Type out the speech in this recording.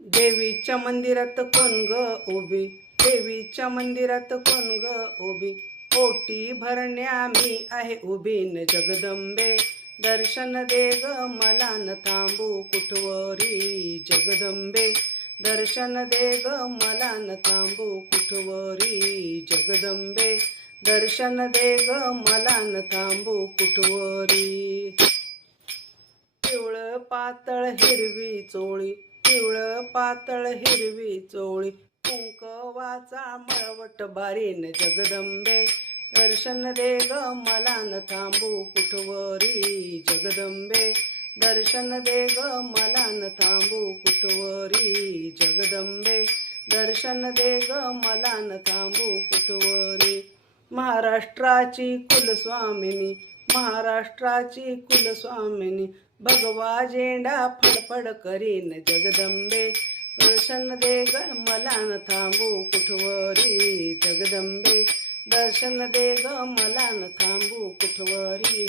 देवीच्या मंदिरात कोण ग उभी, देवीच्या मंदिरात कोण ग उभी, ओटी भरण्या मी आहे उभी न जगदंबे, दर्शन दे ग मला न थांबू कुठवरी जगदंबे, दर्शन दे ग मला न थांबू कुठवरी जगदंबे, दर्शन दे ग मला न थांबू कुठवरी. पिवळं पातळ हिरवी चोळी, पिवळं पातळ हिरवी चोळी, कुंकवाचा मळवट बारीन जगदंबे, दर्शन दे ग मला न थांबू कुठवरी जगदंबे, दर्शन दे ग मला न थांबू कुठवरी जगदंबे, दर्शन दे ग मला न थांबू कुठवरी. महाराष्ट्राची कुलस्वामिनी, महाराष्ट्राची कुलस्वामिनी, भगवा झेंडा फडफड करीन जगदंबे, दर्शन दे ग मला न थांबू कुठवरी जगदंबे, दर्शन दे ग मला न थांबू कुठवरी.